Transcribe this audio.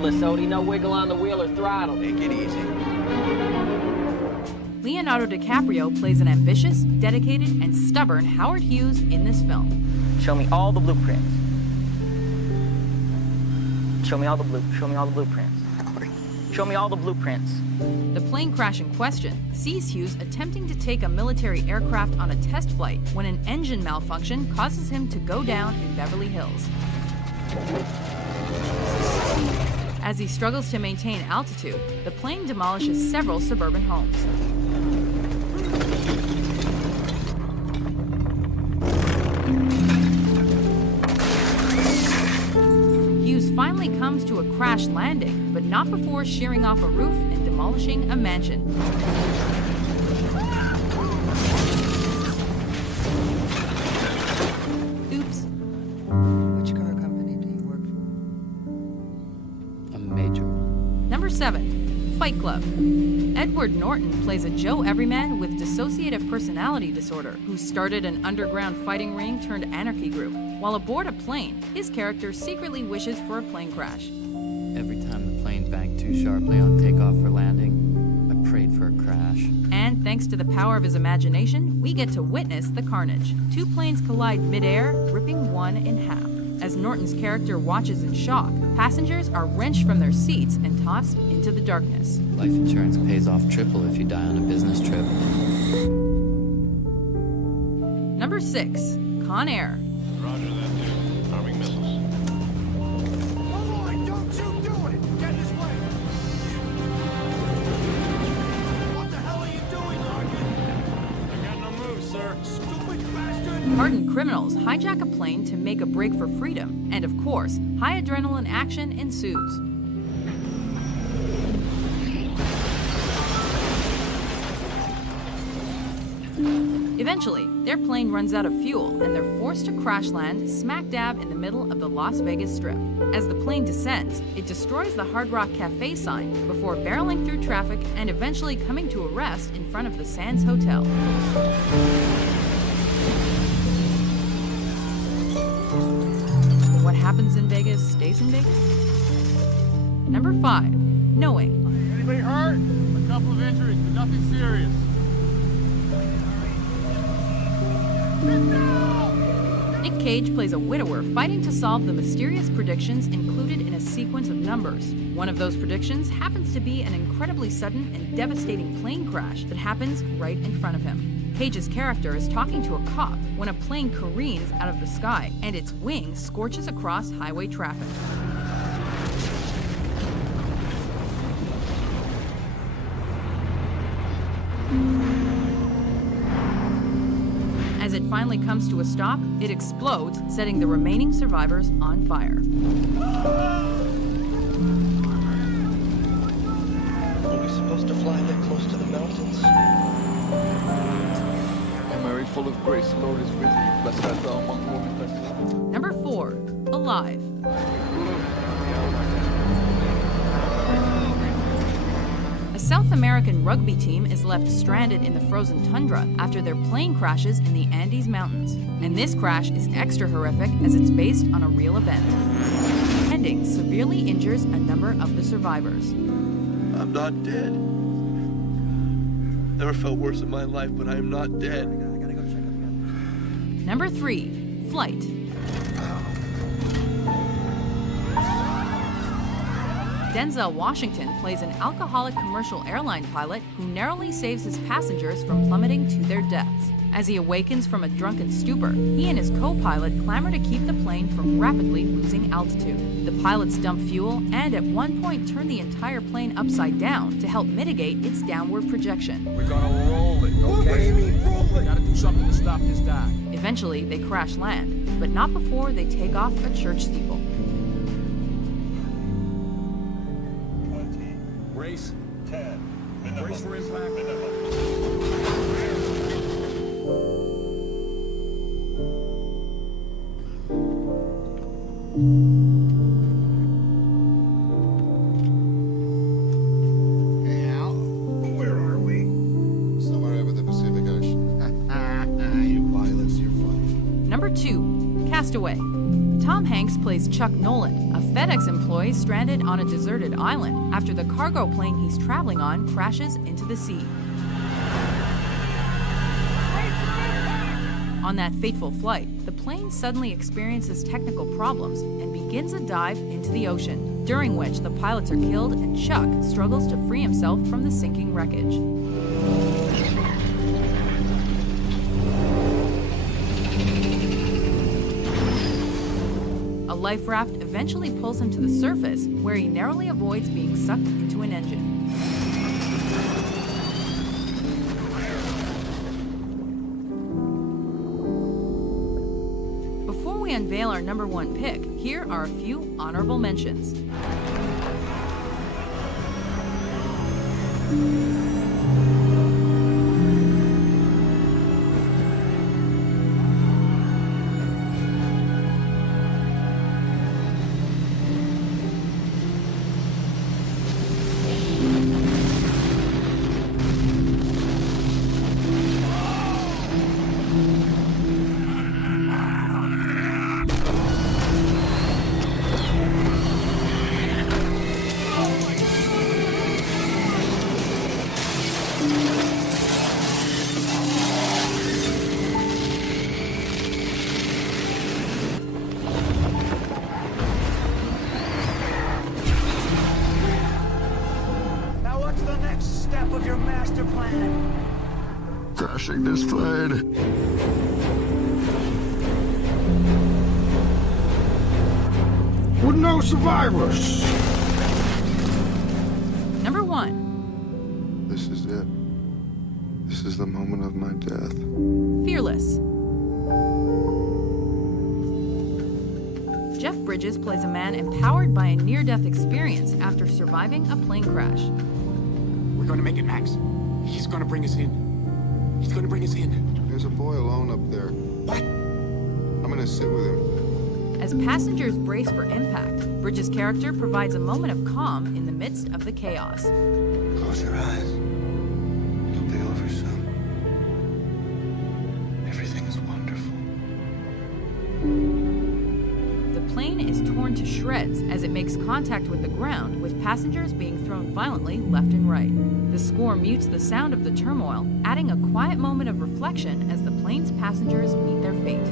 Regardless, Odie, no wiggle on the wheel or throttle. Take it easy. Leonardo DiCaprio plays an ambitious, dedicated, and stubborn Howard Hughes in this film. Show me all the blueprints. Show me all the blueprints. Show me all the blueprints. The plane crash in question sees Hughes attempting to take a military aircraft on a test flight when an engine malfunction causes him to go down in Beverly Hills. As he struggles to maintain altitude, the plane demolishes several suburban homes. Hughes finally comes to a crash landing, but not before shearing off a roof and demolishing a mansion. Oops. Which car company do you work for? A major one. Number 7, Fight Club. Edward Norton plays a Joe Everyman with dissociative personality disorder who started an underground fighting ring turned anarchy group. While aboard a plane, his character secretly wishes for a plane crash. Every time the plane banked too sharply on takeoff or landing, I prayed for a crash. And thanks to the power of his imagination, we get to witness the carnage. 2 planes collide midair, ripping one in half. As Norton's character watches in shock, passengers are wrenched from their seats and tossed into the darkness. Life insurance pays off triple if you die on a business trip. Number 6, Con Air. Roger that, dude. Arming missiles. Malloy, don't you do it! Get this way! What the hell are you doing, Larkin? I got no moves, sir. Stupid bastard! Hardened criminals hijack a plane to make a break for freedom, and of course, high adrenaline action ensues. Eventually, their plane runs out of fuel and they're forced to crash land smack dab in the middle of the Las Vegas Strip. As the plane descends, it destroys the Hard Rock Cafe sign before barreling through traffic and eventually coming to a rest in front of the Sands Hotel. What happens in Vegas stays in Vegas? Number 5, Knowing. Anybody hurt? A couple of injuries, but nothing serious. Nick Cage plays a widower fighting to solve the mysterious predictions included in a sequence of numbers. One of those predictions happens to be an incredibly sudden and devastating plane crash that happens right in front of him. Cage's character is talking to a cop when a plane careens out of the sky and its wing scorches across highway traffic. As it finally comes to a stop, it explodes, setting the remaining survivors on fire. Are we supposed to fly that close to the mountains? Mary, full of grace, the Lord is with thee. Blessed art thou among women. Blessed. Number 4, Alive. A South American rugby team is left stranded in the frozen tundra after their plane crashes in the Andes Mountains. And this crash is extra horrific as it's based on a real event. Ending severely injures a number of the survivors. I'm not dead. Never felt worse in my life, but I am not dead. Number 3, Flight. Denzel Washington plays an alcoholic commercial airline pilot who narrowly saves his passengers from plummeting to their deaths. As he awakens from a drunken stupor, he and his co-pilot clamor to keep the plane from rapidly losing altitude. The pilots dump fuel and at one point turn the entire plane upside down to help mitigate its downward projection. We're gonna roll it, okay? What do you mean, roll it? Gotta do something to stop this dive. Eventually, they crash land, but not before they take off a church steeple. Brace. 10. Brace for impact. Hey, Al. Where are we? Somewhere over the Pacific Ocean. You pilots, you're funny. Number 2, Castaway. Tom Hanks plays Chuck Nolan, a FedEx employee stranded on a deserted island after the cargo plane he's traveling on crashes into the sea. On that fateful flight, the plane suddenly experiences technical problems and begins a dive into the ocean, during which the pilots are killed and Chuck struggles to free himself from the sinking wreckage. A life raft eventually pulls him to the surface, where he narrowly avoids being sucked into an engine. Before we unveil our number one pick, here are a few honorable mentions. Now what's the next step of your master plan? Crashing this plane. With no survivors. Number 1. This is it. This is the moment of my death. Fearless. Jeff Bridges plays a man empowered by a near-death experience after surviving a plane crash. We're gonna make it, Max. He's gonna bring us in. He's gonna bring us in. There's a boy alone up there. What? I'm gonna sit with him. As passengers brace for impact, Bridges' character provides a moment of calm in the midst of the chaos. Close your eyes. It'll be over soon. Everything is wonderful. The plane is torn to shreds as it makes contact with the ground, with passengers being thrown violently left and right. The score mutes the sound of the turmoil, adding a quiet moment of reflection as the plane's passengers meet their fate.